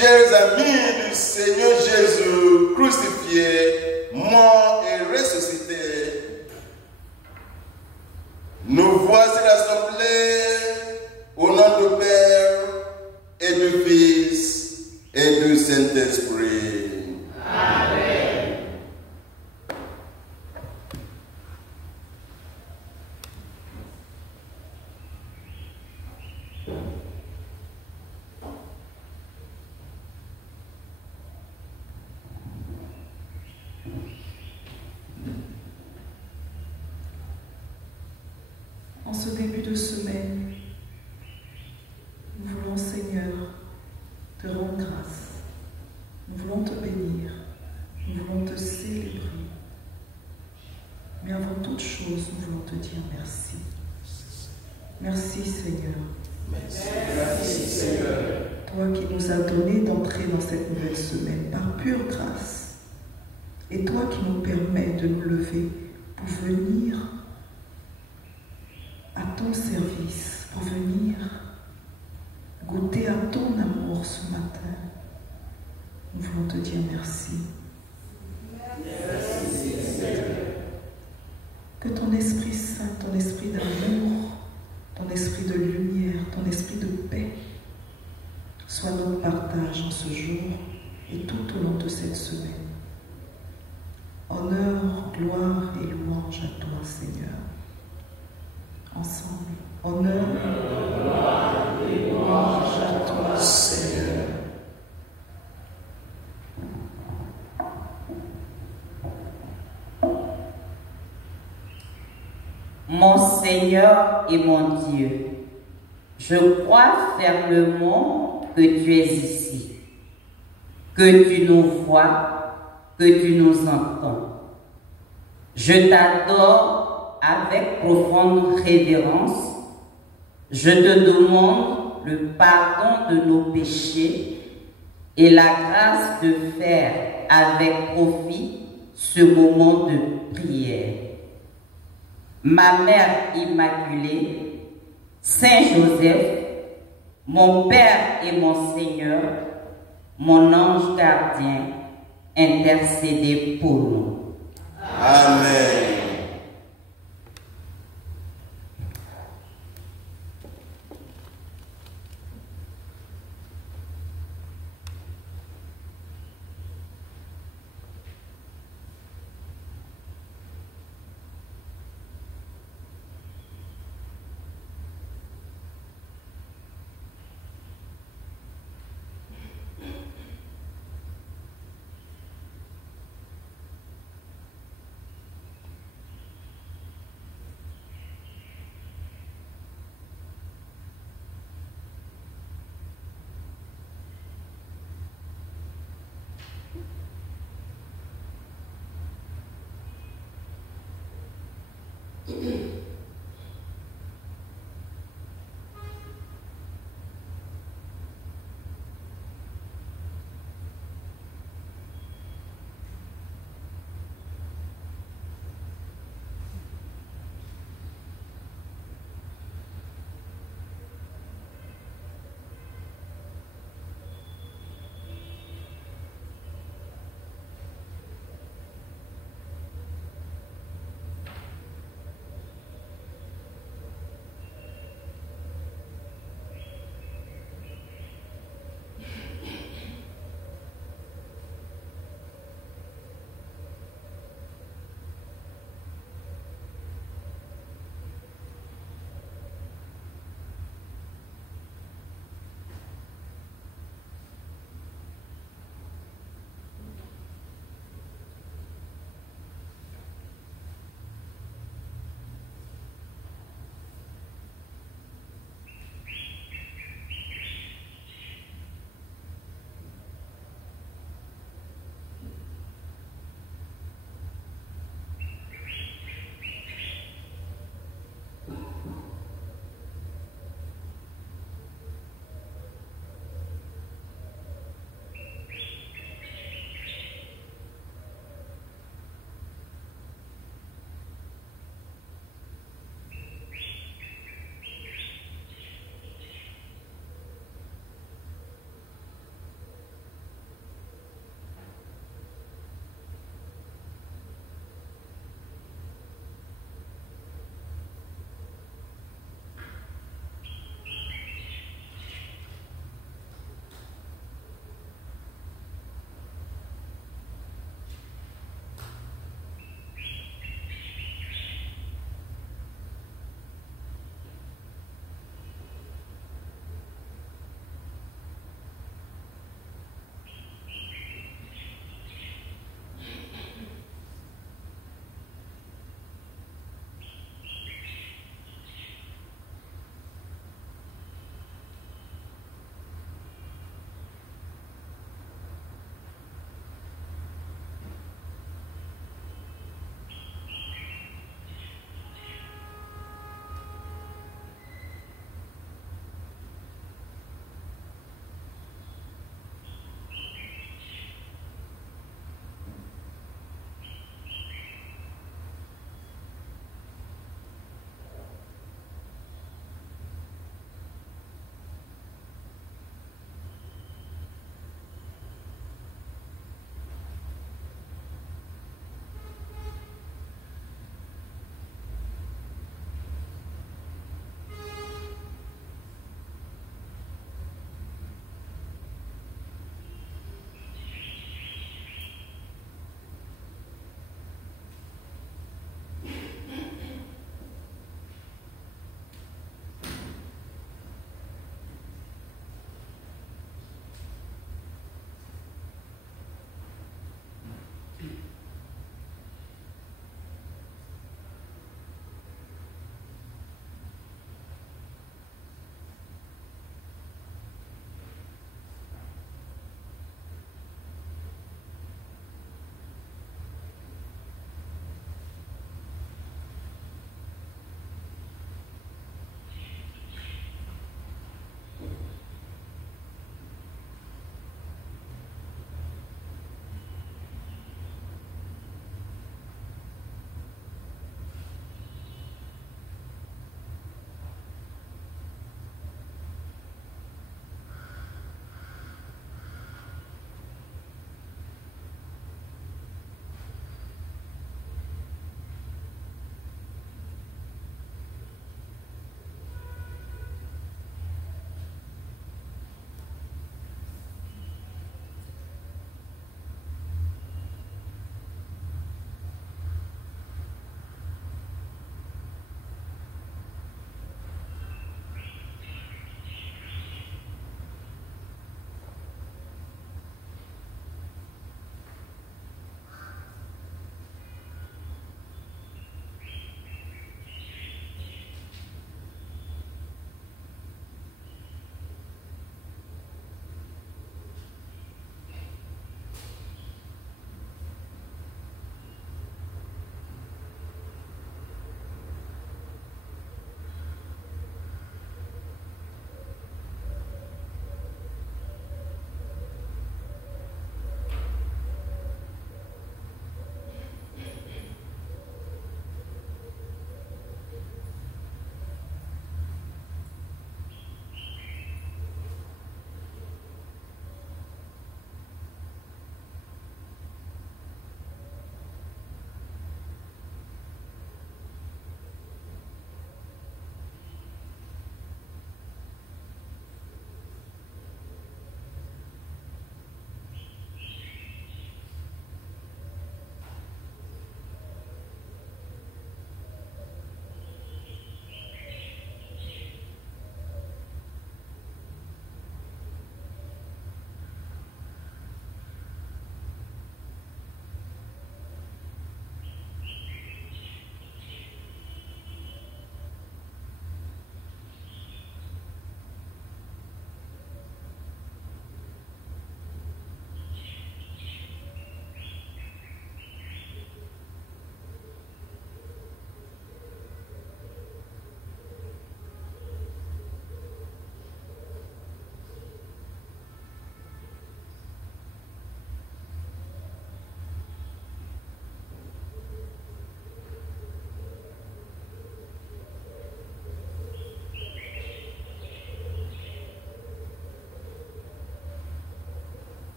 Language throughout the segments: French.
Chers amis du Seigneur Jésus crucifié, mort et ressuscité, nous voici rassemblés au nom du Père et du Fils et du Saint-Esprit. Amen. En ce début de semaine, nous voulons, Seigneur, te rendre grâce. Nous voulons te bénir. Nous voulons te célébrer. Mais avant toute chose, nous voulons te dire merci. Merci, Seigneur. Merci, Seigneur. Toi qui nous as donné d'entrer dans cette nouvelle semaine par pure grâce. Et toi qui nous permets de nous lever pour venir à ton service, pour venir goûter à ton amour ce matin. Nous voulons te dire merci. Merci, Seigneur. Que ton Esprit Saint, ton esprit d'amour, ton esprit de lumière, ton esprit de paix soit notre partage en ce jour et tout au long de cette semaine. Honneur, gloire et louange à toi, Seigneur. Ensemble, honneur, gloire et louange à toi, Seigneur. Mon Seigneur et mon Dieu, je crois fermement que tu es ici, que tu nous vois, que tu nous entends. Je t'adore avec profonde révérence. Je te demande le pardon de nos péchés et la grâce de faire avec profit ce moment de prière. Ma Mère Immaculée, Saint Joseph, mon Père et mon Seigneur, mon ange gardien, intercédez pour nous. Amen.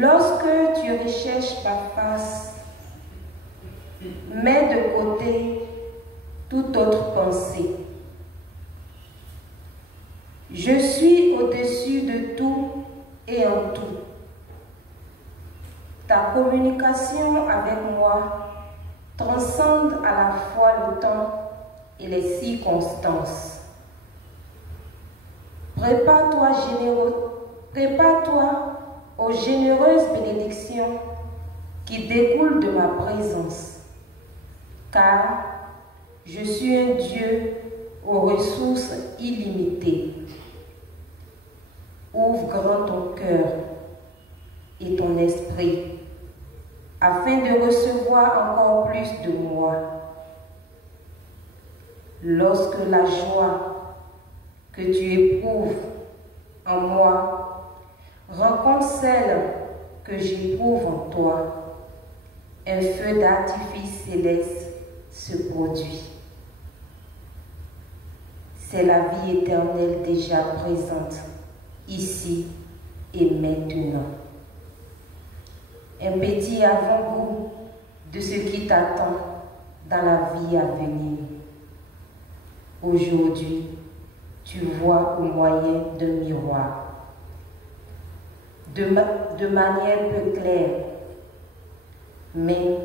Lorsque tu recherches ma face, mets de côté toute autre pensée. Je suis au-dessus de tout et en tout. Ta communication avec moi transcende à la fois le temps et les circonstances. Prépare-toi aux généreuses bénédictions qui découlent de ma présence, car je suis un Dieu aux ressources illimitées. Ouvre grand ton cœur et ton esprit, afin de recevoir encore plus de moi. Lorsque la joie que tu éprouves en moi rencontre celle que j'éprouve en toi, un feu d'artifice céleste se produit. C'est la vie éternelle déjà présente, ici et maintenant. Un petit avant-goût de ce qui t'attend dans la vie à venir. Aujourd'hui, tu vois au moyen d'un miroir, de manière peu claire, mais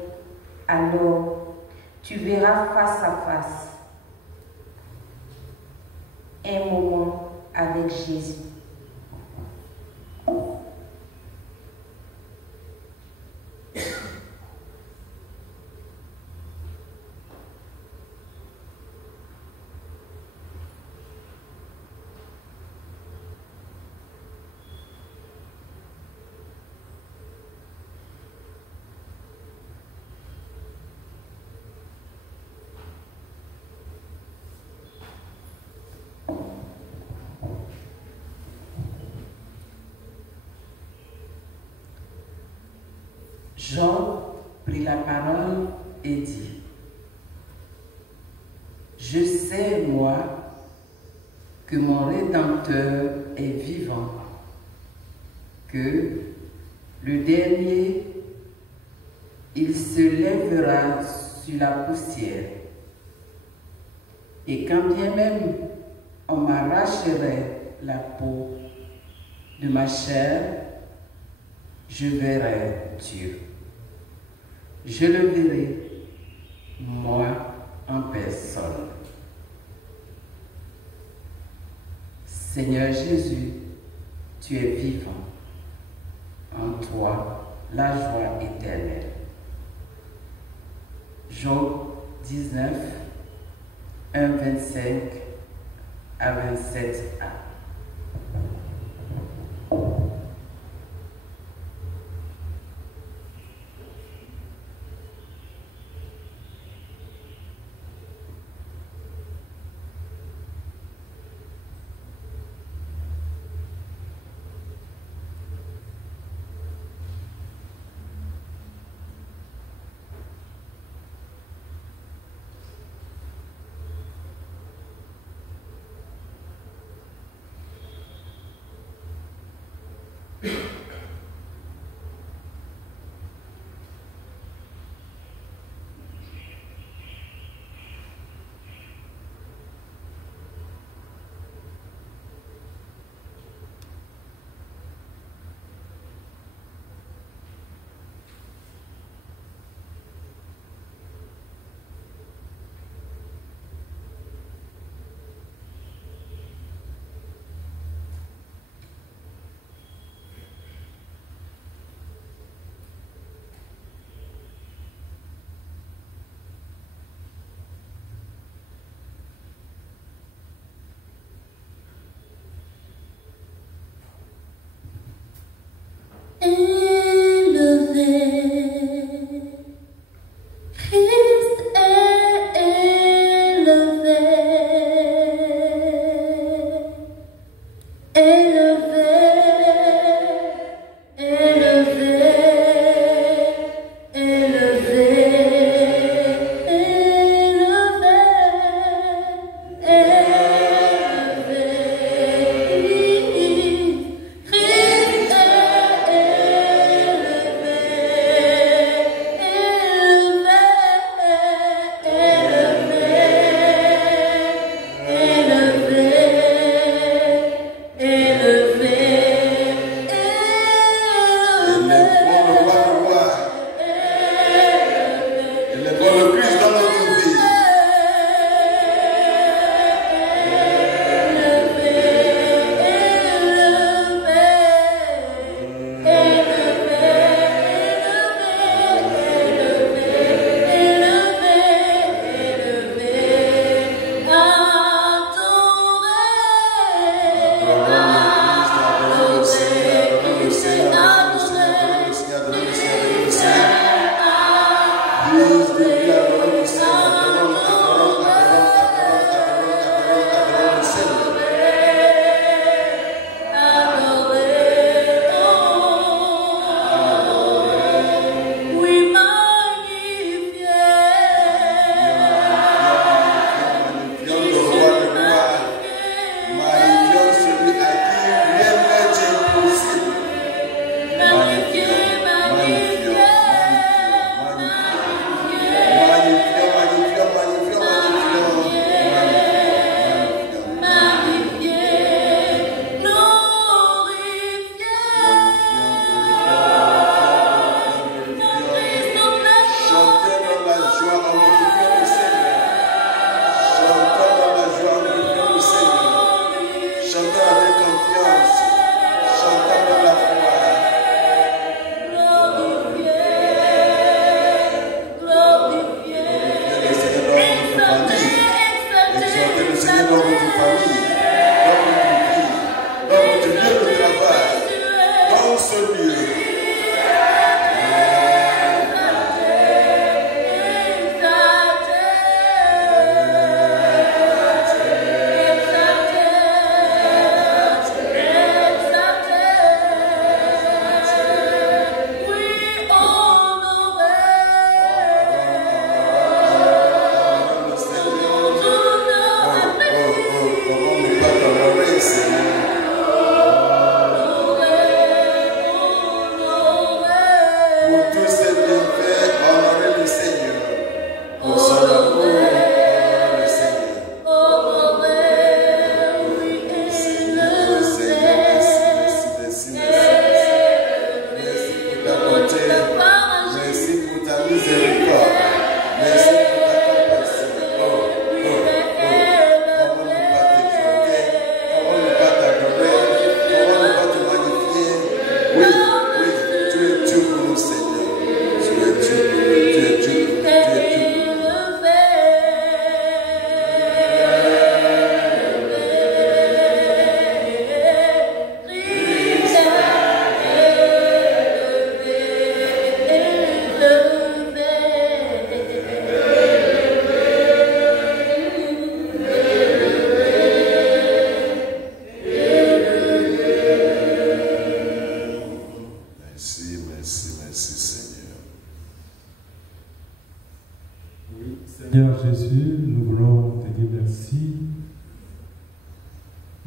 alors tu verras face à face un moment avec Jésus. Jean prit la parole et dit: Je sais, moi, que mon Rédempteur est vivant, que le dernier, il se lèvera sur la poussière. Et quand bien même on m'arracherait la peau de ma chair, je verrai Dieu. Je le verrai, moi en personne. Seigneur Jésus, tu es vivant. En toi, la joie éternelle. Job 19, 1, 25 à 27a.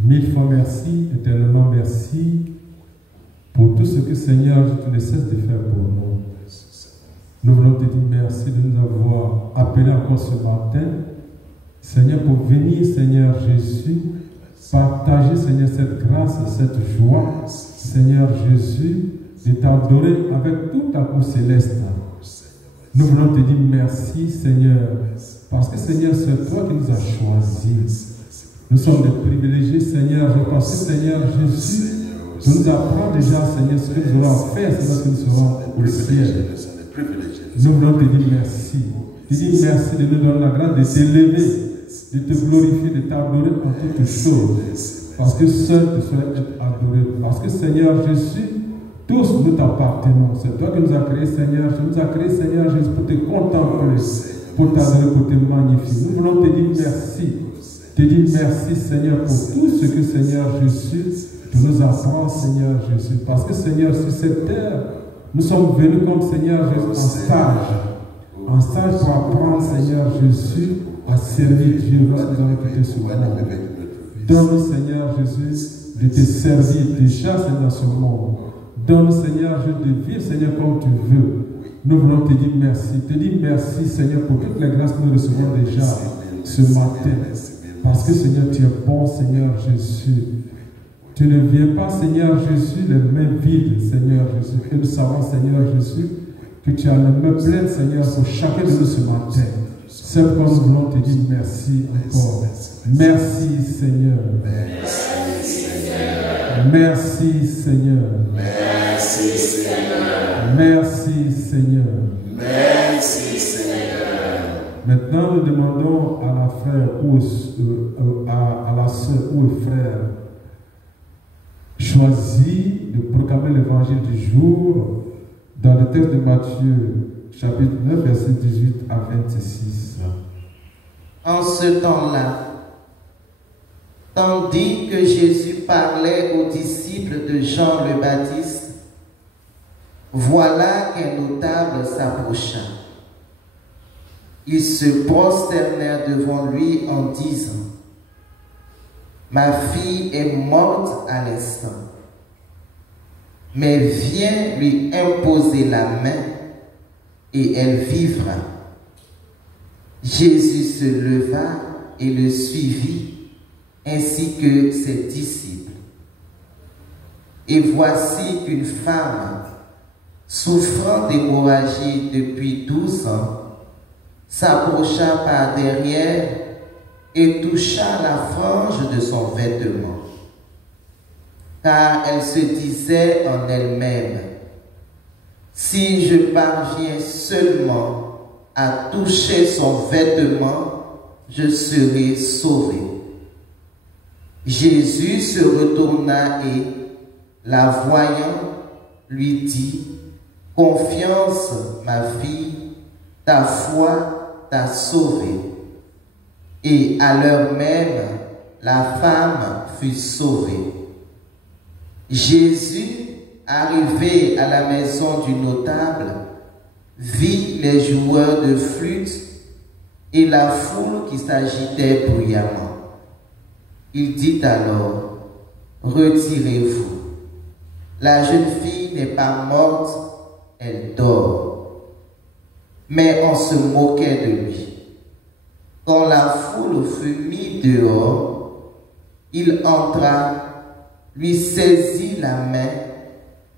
Mille fois merci, éternellement merci pour tout ce que Seigneur, tu ne cesses de faire pour nous. Nous voulons te dire merci de nous avoir appelés encore ce matin, Seigneur, pour venir, Seigneur Jésus, partager, Seigneur, cette grâce, cette joie, Seigneur Jésus, de t'adorer avec toute ta cour céleste. Nous voulons te dire merci, Seigneur, parce que, Seigneur, c'est toi qui nous as choisis. Nous sommes des privilégiés, Seigneur. Je pense que, Seigneur Jésus, tu nous apprends déjà, Seigneur, ce que nous aurons fait, Seigneur, que nous serons au ciel. Nous voulons te dire merci. Te dire merci de nous donner la grâce de t'élever, de te glorifier, de t'adorer en toutes choses. Parce que seul tu souhaites être adoré. Parce que, Seigneur Jésus, tous nous t'appartenons. C'est toi qui nous as créés, Seigneur. Tu nous as créés, Seigneur Jésus, pour te contempler, pour t'adorer, pour te magnifier. Nous voulons te dire merci. Te dire merci, Seigneur, pour tout ce que, Seigneur Jésus, tu nous apprends, Seigneur Jésus. Parce que, Seigneur, sur cette terre, nous sommes venus comme, Seigneur Jésus, en stage. En stage pour apprendre, Seigneur Jésus, à servir Dieu lorsque nous avons quitté ce monde. Donne, Seigneur Jésus, de te servir déjà, Seigneur, dans ce monde. Donne, Seigneur Jésus, de vivre, Seigneur, comme tu veux. Nous voulons te dire merci. Te dire merci, Seigneur, pour toutes les grâces que nous recevons déjà ce matin. Parce que, Seigneur, tu es bon, Seigneur Jésus. Tu ne viens pas, Seigneur Jésus, les mains vides, Seigneur Jésus. Et nous savons, Seigneur Jésus, que tu as les mains pleines, Seigneur, pour chacun de nous ce matin. C'est pourquoi nous voulons te dire merci encore. Merci, Seigneur. Merci, Seigneur. Merci, Seigneur. Merci, Seigneur. Merci, Seigneur. Merci, Seigneur. Maintenant, nous demandons à la frère ou à la sœur ou au frère choisi de proclamer l'évangile du jour dans le texte de Matthieu, chapitre 9, verset 18 à 26. En ce temps-là, tandis que Jésus parlait aux disciples de Jean le Baptiste, voilà qu'un notable s'approcha. Ils se prosternèrent devant lui en disant: ma fille est morte à l'instant, mais viens lui imposer la main et elle vivra. Jésus se leva et le suivit, ainsi que ses disciples. Et voici qu'une femme, souffrant d'hémorragie depuis 12 ans, s'approcha par derrière et toucha la frange de son vêtement. Car elle se disait en elle-même: si je parviens seulement à toucher son vêtement, je serai sauvé. Jésus se retourna et, la voyant, lui dit: confiance, ma fille, ta foi t'a sauvée. Et à l'heure même, la femme fut sauvée. Jésus, arrivé à la maison du notable, vit les joueurs de flûte et la foule qui s'agitait bruyamment. Il dit alors: retirez-vous. La jeune fille n'est pas morte, elle dort. Mais on se moquait de lui. Quand la foule fut mise dehors, il entra, lui saisit la main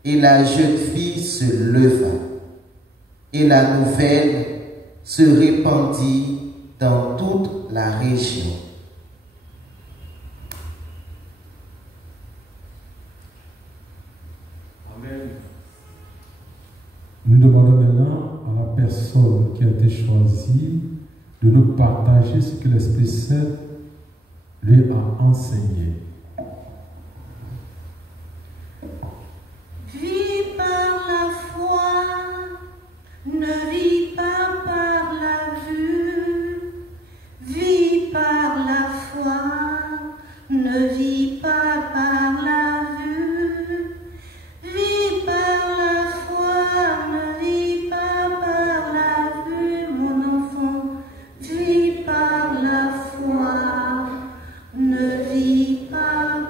et la jeune fille se leva. Et la nouvelle se répandit dans toute la région. Amen. Nous demandons maintenant à la personne qui a été choisie de nous partager ce que l'Esprit Saint lui a enseigné. Vis par la foi, ne vis pas par la vue. Vis par la foi, ne vis pas par la vue. Vis par la foi, ne vis pas par la vue, mon enfant. Vis par la foi, ne vis pas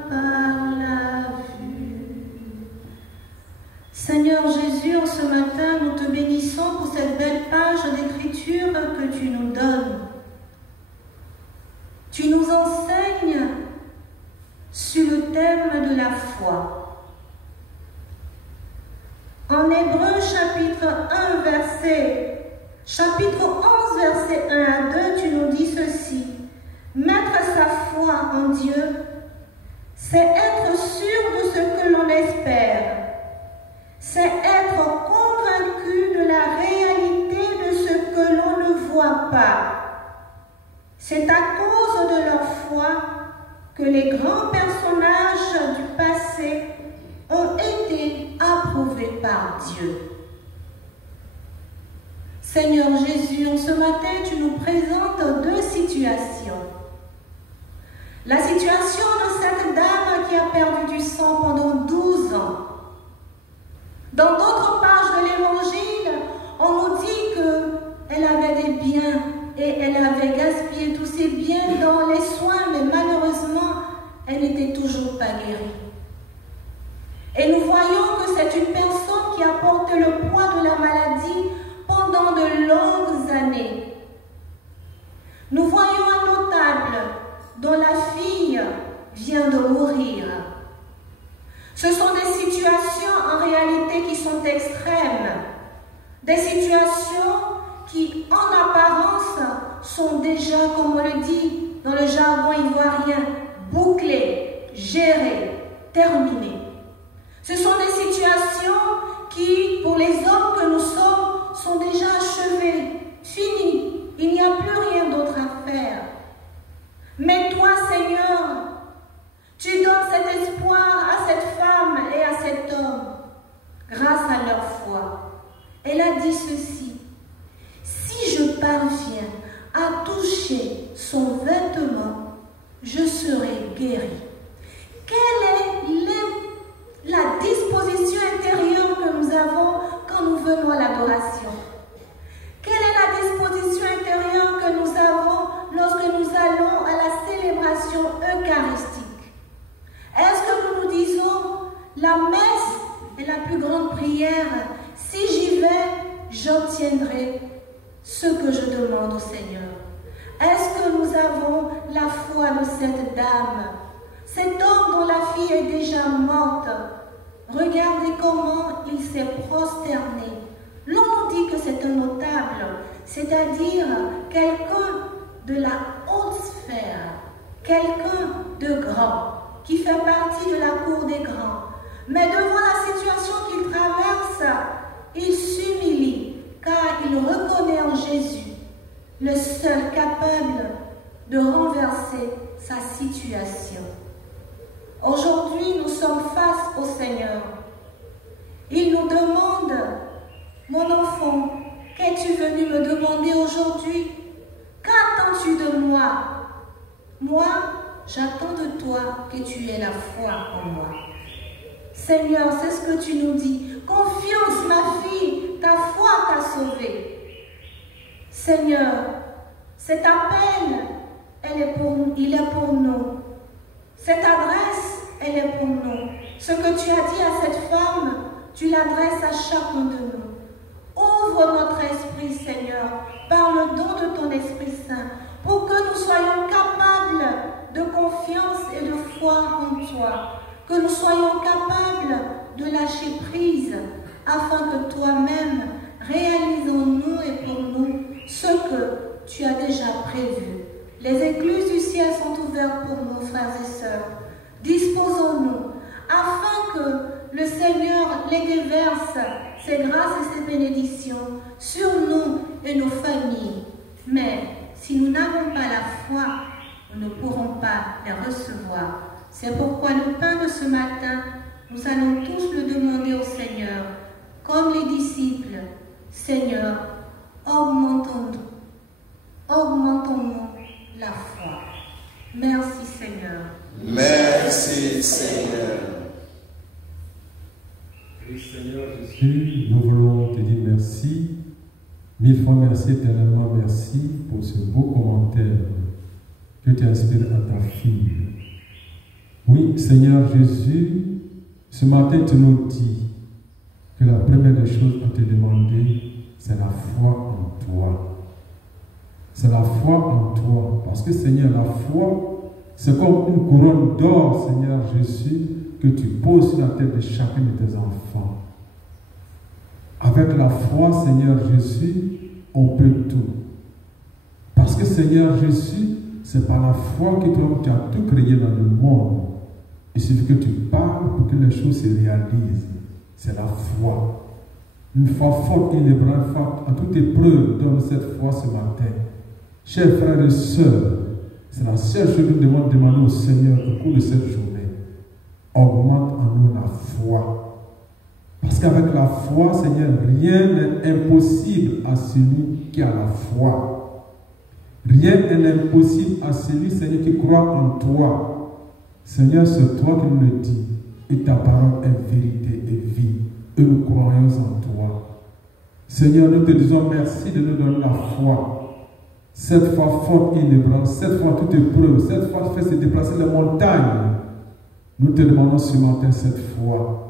tu nous enseignes sur le thème de la foi. En Hébreux chapitre 11 verset 1 à 2, tu nous dis ceci. Mettre sa foi en Dieu, c'est être sûr de ce que l'on espère. C'est être convaincu de la réalité de ce que l'on ne voit pas. C'est à cause de leur foi que les grands personnages du passé ont été approuvés par Dieu. Seigneur Jésus, en ce matin, tu nous présentes deux situations. La situation de cette dame qui a perdu du sang pendant 12 ans. Dans d'autres pages de l'Évangile, on nous dit qu'elle avait des biens et elle avait gaspillé tous ses biens dans les soins, mais malheureusement, elle n'était toujours pas guérie. Et nous voyons que c'est une personne qui a porté le poids de la maladie pendant de longues années. Nous voyons un notable dont la fille vient de mourir. Ce sont des situations en réalité qui sont extrêmes, des situations qui en apparence sont déjà, comme on le dit dans le jargon ivoirien, bouclées, gérées, terminées. Ce sont des situations qui, pour les hommes que nous sommes, sont déjà achevées, finies. Il n'y a plus rien d'autre à faire. Mais toi, Seigneur, tu donnes cet espoir à cette femme et à cet homme grâce à leur foi. Elle a dit ceci: si je parviens à toucher son vêtement, je serai guéri. Quelle est la disposition intérieure que nous avons quand nous venons à l'adoration? Quelle est la disposition intérieure que nous avons lorsque nous allons à la célébration eucharistique? Est-ce que nous nous disons, la messe est la plus grande prière, si j'y vais, j'obtiendrai ce que je demande au Seigneur? Est-ce que nous avons la foi de cette dame, cet homme dont la fille est déjà morte? Regardez comment il s'est prosterné. L'on nous dit que c'est un notable, c'est-à-dire quelqu'un de la haute sphère, quelqu'un de grand, qui fait partie de la cour des grands. Mais devant la situation qu'il traverse, il s'humilie, car il reconnaît en Jésus le seul capable de renverser sa situation. Aujourd'hui, nous sommes face au Seigneur. Il nous demande: mon enfant, qu'es-tu venu me demander aujourd'hui? Qu'attends-tu de moi? Moi, j'attends de toi que tu aies la foi en moi. Seigneur, c'est ce que tu nous dis. Confiance, ma fille, ta foi t'a sauvée. Seigneur, cet appel, il est pour nous. Cette adresse, elle est pour nous. Ce que tu as dit à cette femme, tu l'adresses à chacun de nous. Ouvre notre esprit, Seigneur, par le don de ton Esprit Saint, pour que nous soyons capables de confiance et de foi en toi, que nous soyons capables de lâcher prise, afin que toi-même réalises en nous et pour nous ce que tu as déjà prévu. Les écluses du ciel sont ouvertes pour nous, frères et sœurs. Disposons-nous, afin que le Seigneur les déverse, ses grâces et ses bénédictions sur nous et nos familles. Mais si nous n'avons pas la foi, nous ne pourrons pas les recevoir. C'est pourquoi le pain de ce matin, nous allons tous le demander au Seigneur, comme les disciples. Seigneur, augmentons-nous la foi. Merci Seigneur. Merci Seigneur. Oui, Seigneur Jésus, nous voulons te dire merci. 1000 fois merci, éternellement merci pour ce beau commentaire que tu inspires à ta fille. Oui, Seigneur Jésus, ce matin tu nous dis que la première des choses à te demander, c'est la foi en toi. C'est la foi en toi. Parce que Seigneur, la foi, c'est comme une couronne d'or, Seigneur Jésus, que tu poses sur la tête de chacun de tes enfants. Avec la foi, Seigneur Jésus, on peut tout. Parce que Seigneur Jésus, c'est par la foi que toi, tu as tout créé dans le monde. Il suffit que tu parles pour que les choses se réalisent. C'est la foi. Une foi forte, inébranlable, forte. En toute épreuve, donne cette foi ce matin. Chers frères et sœurs, c'est la seule chose que nous devons demander au Seigneur au cours de cette journée. Augmente en nous la foi. Parce qu'avec la foi, Seigneur, rien n'est impossible à celui qui a la foi. Rien n'est impossible à celui, Seigneur, qui croit en toi. Seigneur, c'est toi qui nous le dis. Et ta parole est vérité et vie. Et nous croyons en toi. Seigneur, nous te disons merci de nous donner la foi. Cette foi forte et inébranlable, cette foi toute épreuve, cette foi qui fait se déplacer les montagnes. Nous te demandons ce matin cette foi.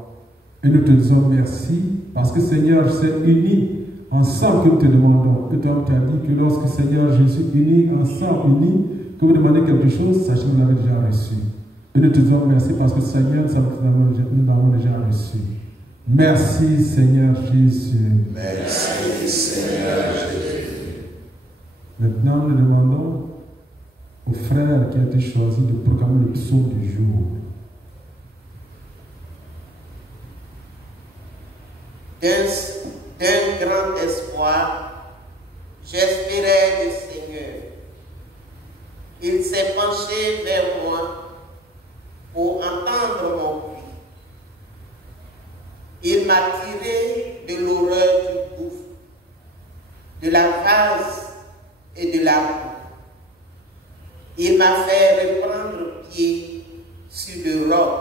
Et nous te disons merci parce que Seigneur, c'est uni ensemble que nous te demandons. Et toi, tu as dit que lorsque Seigneur Jésus uni ensemble, uni, que vous demandez quelque chose, sachez que vous l'avez déjà reçu. Et nous te disons merci parce que Seigneur, nous l'avons déjà reçu. Merci Seigneur Jésus. Merci Seigneur Jésus. Maintenant, nous demandons au frère qui a été choisi de proclamer le psaume du jour. D'un grand espoir, j'espérais le Seigneur. Il s'est penché vers moi pour entendre mon cri. Il m'a tiré de l'horreur du gouffre, de la vase et de la boue. Il m'a fait reprendre pied sur le roc.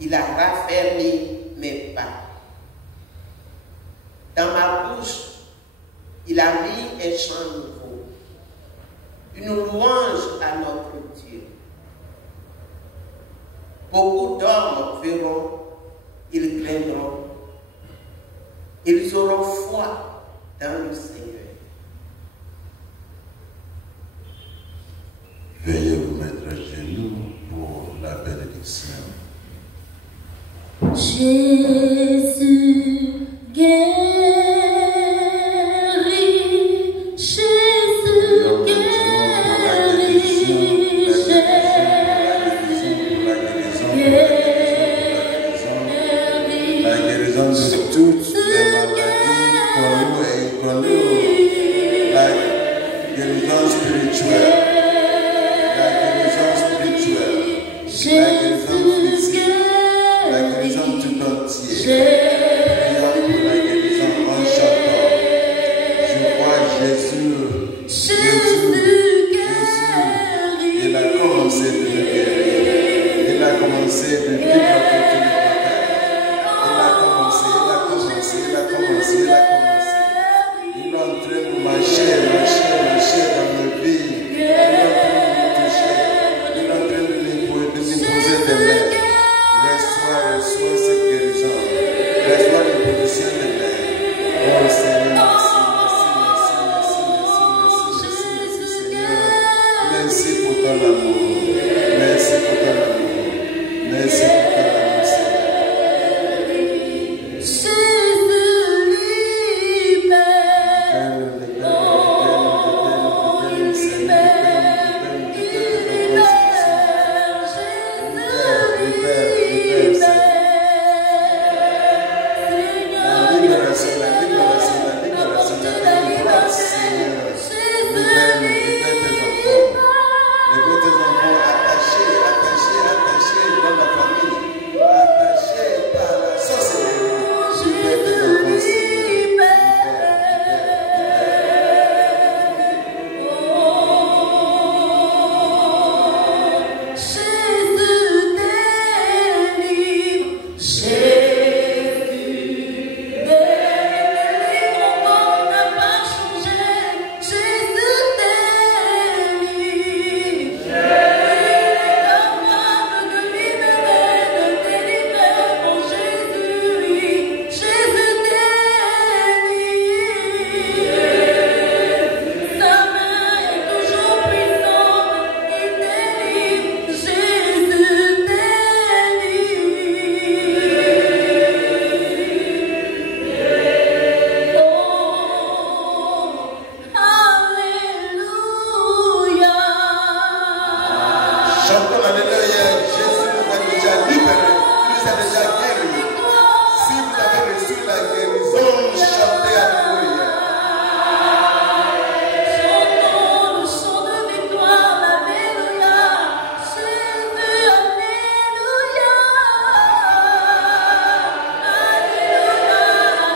Il a raffermi mes pas. Dans ma bouche, il a mis un chant nouveau, une louange à notre Dieu. Beaucoup d'hommes verront, ils craindront, ils auront foi dans le Seigneur. Veuillez vous mettre à genoux pour la bénédiction. Jésus guérit, Jésus guérit, La guérison de toutes les maladies connues et inconnues, la guérison spirituelle, la guérison physique, la guérison tout entier. Prions pour la guérison en chantant. Je vois Jésus, il a commencé de nous guérir. Il a commencé de vivre toute une il a commencé. Il est en train de marcher dans nos vies. Il est en train de nous toucher. Il est en train de nous imposer des mains. Reçois cette guérison. Reçois l'imposition des mains. Oh Seigneur, merci pour ton amour. Merci pour ton amour. Merci pour ton amour, Seigneur. Attachés dans la famille. Alléluia. Jésus nous a déjà libérés. Il nous a déjà guéris. Si vous avez reçu la guérison, chantez Alléluia. Chantons le chant de victoire, Alléluia. Jésus, Alléluia. Alléluia.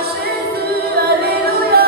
Jésus, Alléluia.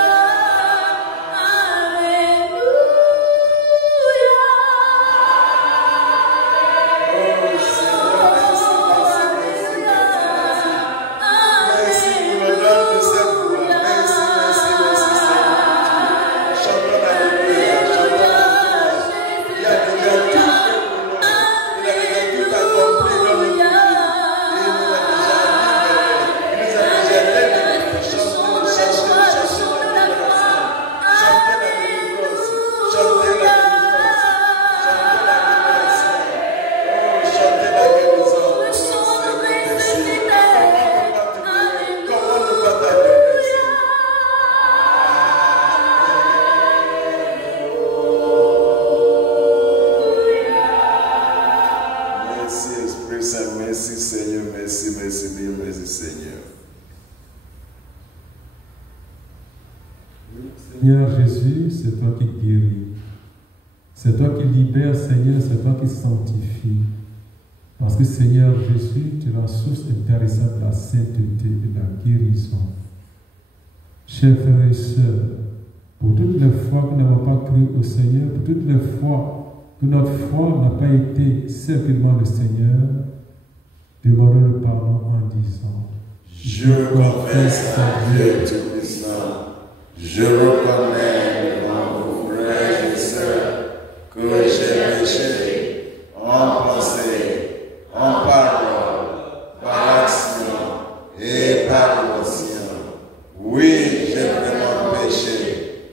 Seigneur Jésus, c'est toi qui guéris. C'est toi qui libères, Seigneur, c'est toi qui sanctifies. Parce que Seigneur Jésus, tu es la source intéressante de la sainteté et de la guérison. Chers frères et sœurs, pour toutes les fois que nous n'avons pas cru au Seigneur, pour toutes les fois que notre foi n'a pas été certainement le Seigneur, demandons le pardon en disant: Je confesse à Dieu Tout-Puissant, je reconnais devant vos frères et sœurs que j'ai péché en pensée, en parole, par action et par omission. Oui, j'ai vraiment péché.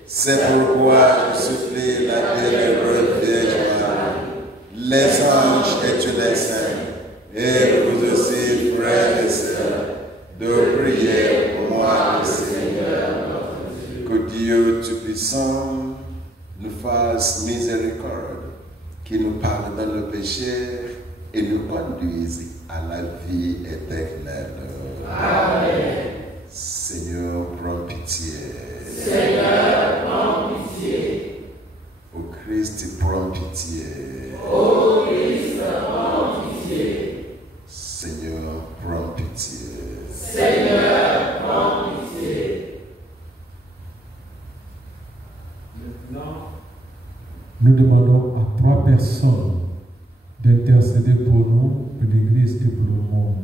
C'est pourquoi je supplie la bienheureuse Vierge Marie, les anges et tous les saints, et vous aussi, frères et sœurs, de prier pour moi, le Seigneur. Que Dieu Tout-Puissant nous fasse miséricorde, qu'il nous pardonne dans le péché et nous conduise à la vie éternelle. Amen. Seigneur, prends pitié. Seigneur, prends pitié. Ô Christ, prends pitié. Ô Christ, prends pitié. Seigneur, prends pitié. Seigneur, prends pitié. Maintenant, nous demandons à 3 personnes d'intercéder pour nous, pour l'Église et pour le monde,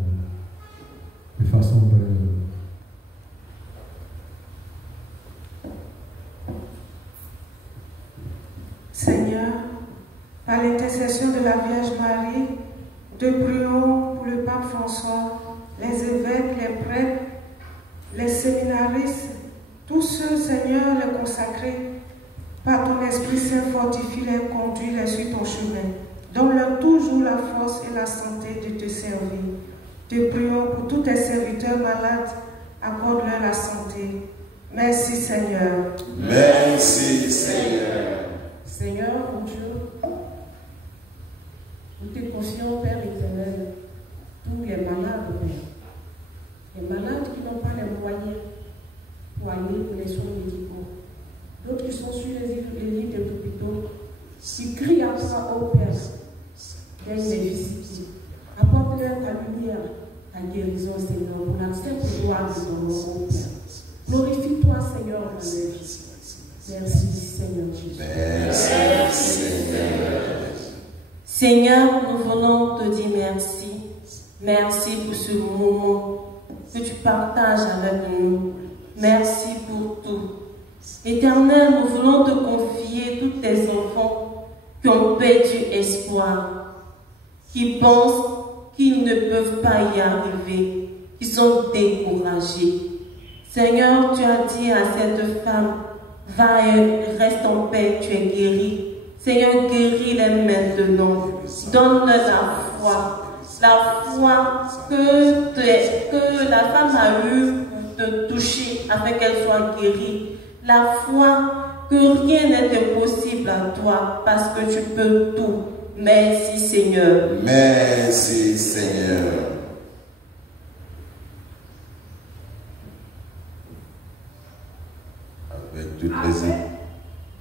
de façon brève. Seigneur, par l'intercession de la Vierge Marie, te prions pour le pape François, les évêques, les prêtres, les séminaristes, tous ceux, Seigneur, les consacrés. Par ton Esprit Saint, fortifie-les, conduis-les sur ton chemin. Donne-leur toujours la force et la santé de te servir. Te prions pour tous tes serviteurs malades, accorde-leur la santé. Merci, Seigneur. Merci, Seigneur. Seigneur, mon Dieu, nous te confions, Père éternel, tous les malades, Père. Les malades qui n'ont pas les moyens pour aller pour les soins médicaux. D'autres qui sont sur les lits des hôpitaux, qui crient à toi, ô Père, viens les visiter. Apporte-leur ta lumière, ta guérison, Seigneur, pour la simple gloire de ton nom, ô Père. Glorifie-toi, Seigneur, dans les vies. Merci, Seigneur Jésus. Merci, Seigneur. Seigneur, nous venons te dire merci. Merci pour ce moment que tu partages avec nous. Merci pour tout. Éternel, nous voulons te confier tous tes enfants qui ont perdu espoir, qui pensent qu'ils ne peuvent pas y arriver, qui sont découragés. Seigneur, tu as dit à cette femme, va et reste en paix, tu es guéri. Seigneur, guéris-les maintenant. Donne-leur la foi que la femme a eue pour te toucher afin qu'elle soit guérie. La foi que rien n'est impossible à toi parce que tu peux tout. Merci Seigneur. Merci Seigneur.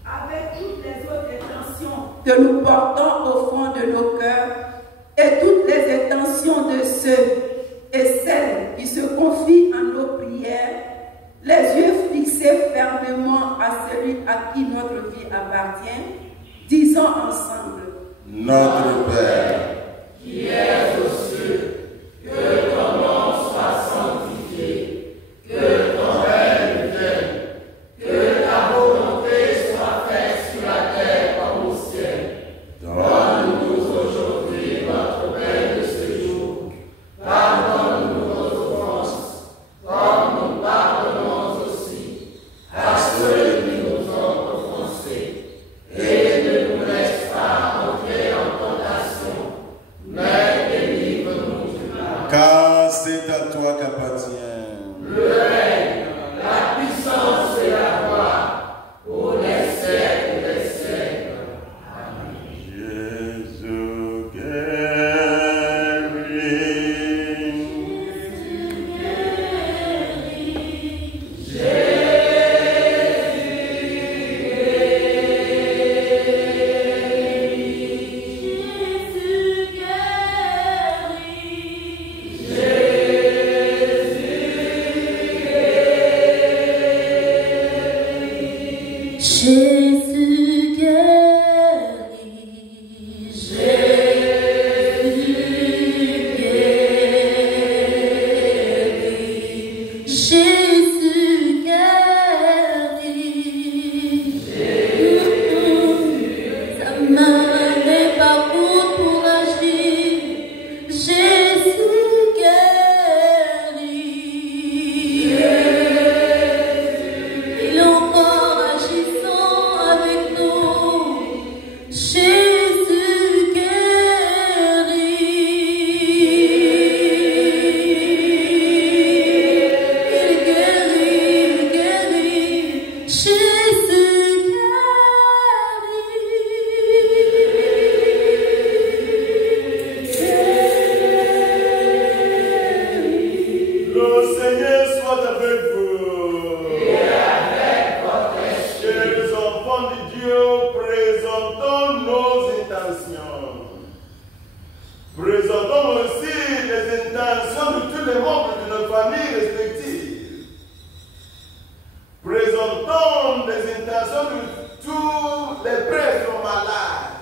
Avec toutes les autres intentions que nous portons au fond de nos cœurs et toutes les intentions de ceux et celles qui se confient en nos prières, les yeux fixés fermement à celui à qui notre vie appartient, disons ensemble: Notre Père, qui es aux cieux, que ton nom soit sanctifié, que ton règne vienne, que ta volonté soit faite sur la terre comme au ciel. Donne-nous aujourd'hui notre pain de ce jour. Pardonne-nous nos offenses, comme nous pardonnons aussi à ceux qui nous ont offensés. Et ne nous laisse pas entrer en tentation, mais délivre-nous du mal. Car c'est à toi qu'appartient le règne, la puissance et la gloire pour les siècles des siècles. Amen. Jésus guérit. Jésus guérit, Jésus guérit, Jésus guérit. Sa main n'est pas courte pour agir. Jésus guérit. Il est encore agissant avec nous. Jésus guérit. Il guérit. Jésus guérit. Le Seigneur soit avec vous. Et avec votre esprit. Chers enfants de Dieu, présentons nos intentions. Présentons aussi les intentions de tous les membres de nos familles respectives. Présentons les intentions de tous les prêtres malades,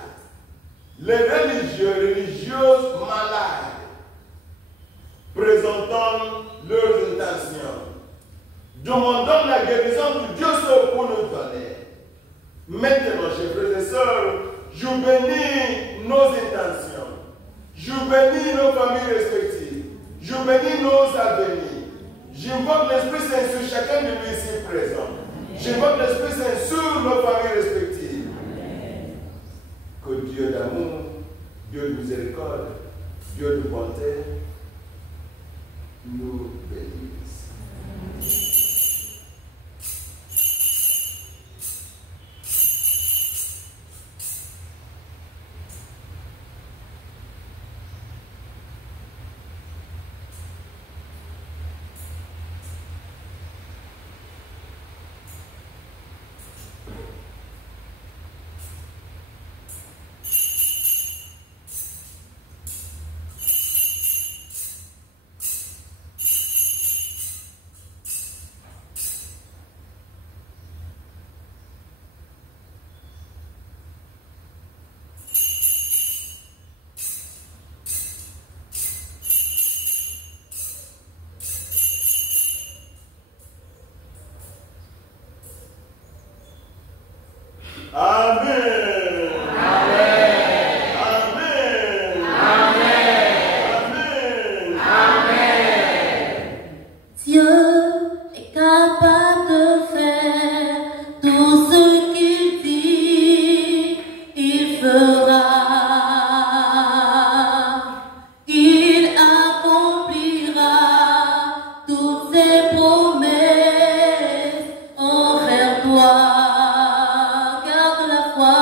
les religieux, religieuses malades. Présentons leurs intentions. Demandons la guérison que Dieu seul pour nous donner. Maintenant, chers frères et sœurs, je bénis nos intentions. Je bénis nos familles respectives. Je bénis nos avenirs. J'invoque l'Esprit Saint sur chacun de nous ici présents. J'invoque l'Esprit Saint sur nos familles respectives. Que Dieu d'amour, Dieu de miséricorde, Dieu de bonté, nous bénisse. Amen. Amen. Amen. Amen. Amen. Dieu est capable de faire tout ce qu'il dit, il fera. Il accomplira toutes ses promesses envers toi. Garde la foi.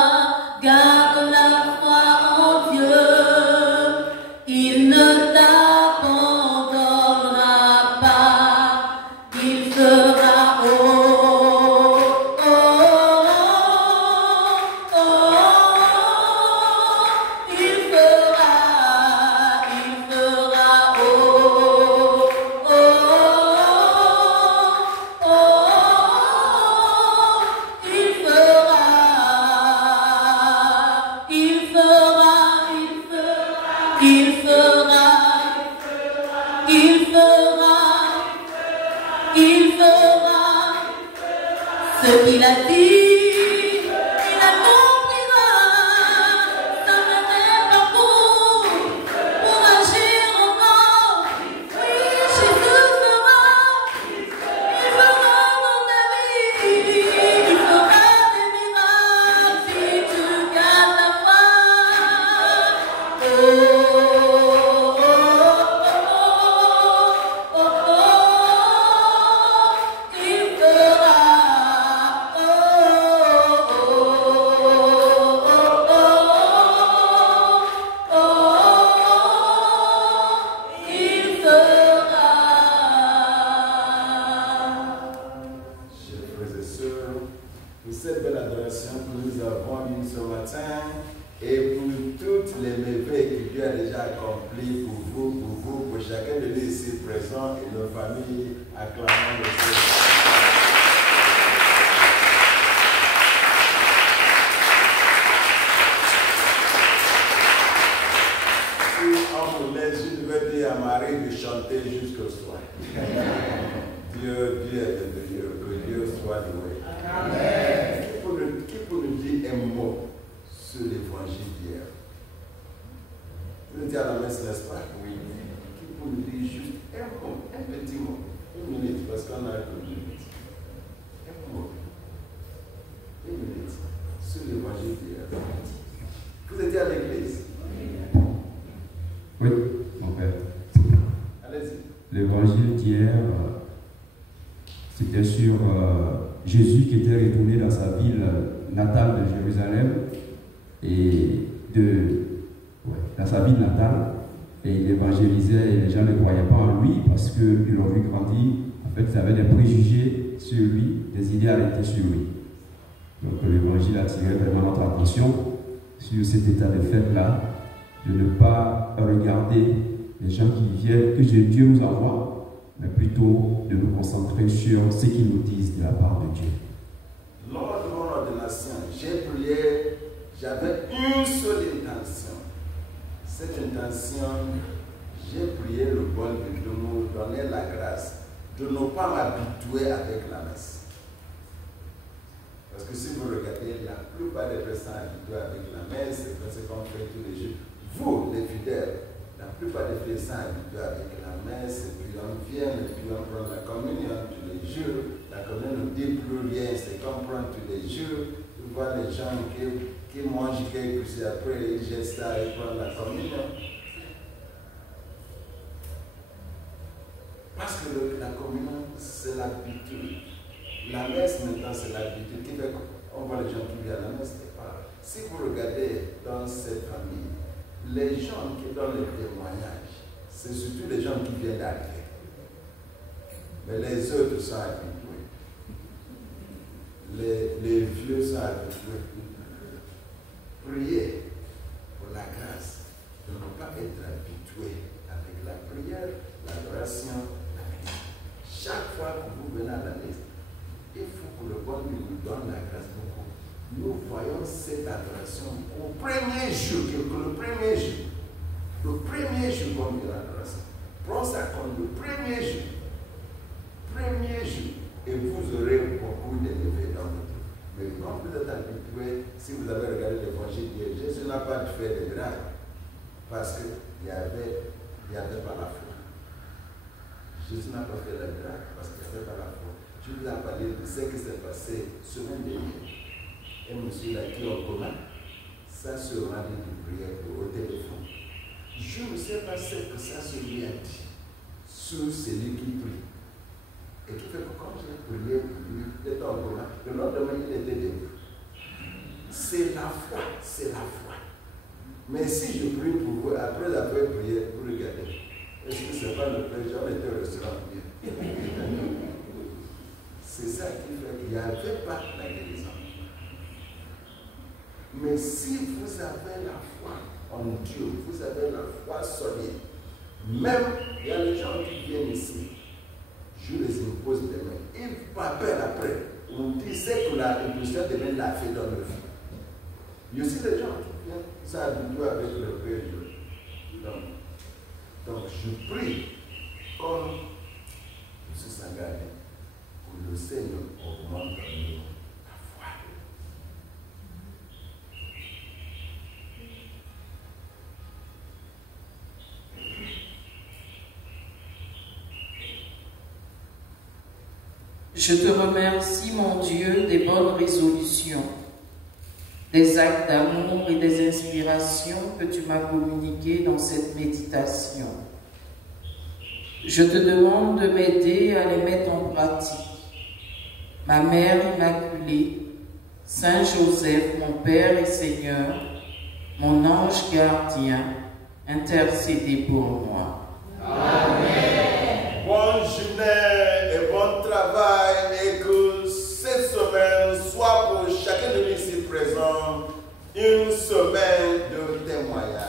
les merveilles que Dieu a déjà accomplies pour vous, pour chacun de nous ici présents et nos familles, acclamant le Seigneur. Je vais dire à Marie de chanter jusqu'au soir. Dieu est de Dieu, que Dieu soit loué. Amen. Qui peut nous dire un mot sur l'évangile d'hier? Vous étiez à la messe, n'est-ce pas? Oui. Qui peut nous dire juste un mot, un petit mot, une minute, parce qu'on a une minute. Un mot, une minute sur l'évangile d'hier. Vous étiez à l'église? Oui, mon père. Allez-y. L'évangile d'hier, c'était sur Jésus qui était retourné dans sa ville natale de Jérusalem dans sa ville natale, et il évangélisait et les gens ne croyaient pas en lui parce qu'ils l'ont vu grandir. En fait, ils avaient des préjugés sur lui, des idées arrêtées sur lui. Donc l'évangile attirait vraiment notre attention sur cet état de fait-là, de ne pas regarder les gens qui viennent, que Dieu nous envoie, mais plutôt de nous concentrer sur ce qu'ils nous disent de la part de Dieu. Lors de mon ordination, j'ai prié, j'avais une seule intention. Cette intention, j'ai prié le bon Dieu de nous donner la grâce, de ne pas m'habituer avec la messe. Parce que si vous regardez, la plupart des personnes habituées avec la messe, c'est ce qu'on fait tous les jours. Vous, les fidèles, la plupart des fidèles sont habitués avec la messe, et puis on vient, et puis on prend la communion tous les jours. La communion ne dit plus rien, c'est qu'on prend tous les jours. Tu vois les gens qui mangent quelque chose, après ils jettent ça et prennent la communion. Parce que la communion, c'est l'habitude. La messe, maintenant, c'est l'habitude qui fait qu'on voit les gens qui viennent à la messe. Si vous regardez dans cette famille, les gens qui donnent les témoignages, c'est surtout les gens qui viennent d'arriver. Mais les autres sont habitués. Les vieux sont habitués. Priez pour la grâce de ne pas être habitué avec la prière, l'adoration, la messe. Chaque fois que vous venez à la messe, il faut que le bon Dieu nous donne la grâce beaucoup. Nous voyons cette adoration au premier jour, que le premier jour comme de l'adoration. Prends ça comme le premier jour, et vous aurez beaucoup d'élevé dans votre vie. Mais quand vous êtes habitué, si vous avez regardé l'évangile d'hier, Jésus n'a pas fait de miracles parce qu'il n'y avait pas la foi. Jésus n'a pas fait de miracles parce qu'il n'y avait pas la foi. Je vous ai parlé de ce qui s'est passé semaine dernière. Et monsieur là qui est au coma, ça se rendait de prière au téléphone. Je ne sais pas ce que ça se lui a dit sur celui qui prie. Et qui fait que quand j'ai prié pour lui, il était au coma, le lendemain il était debout. C'est la foi, c'est la foi. Mais si je prie pour vous, après avoir prié, vous regardez, est-ce que ce n'est pas le frère Jean était au restaurant bien? C'est ça qui fait qu'il n'y avait pas la guérison. Mais si vous avez la foi en Dieu, vous avez la foi solide, même il y a les gens qui viennent ici, je les impose des mains. Ils m'appellent après. On dit c'est que la imposition de main l'a fait dans leur vie. Il y a aussi des gens qui viennent s'habituer avec le Père. Donc je prie comme M. Sangane pour le Seigneur augmente en nous la foi. Je te remercie, mon Dieu, des bonnes résolutions, des actes d'amour et des inspirations que tu m'as communiquées dans cette méditation. Je te demande de m'aider à les mettre en pratique. Ma Mère Immaculée, Saint Joseph, mon Père et Seigneur, mon ange gardien, intercédez pour moi. Amen. Bonne journée et bon travail, et que cette semaine soit pour chacun de nous ici présents une semaine de témoignage.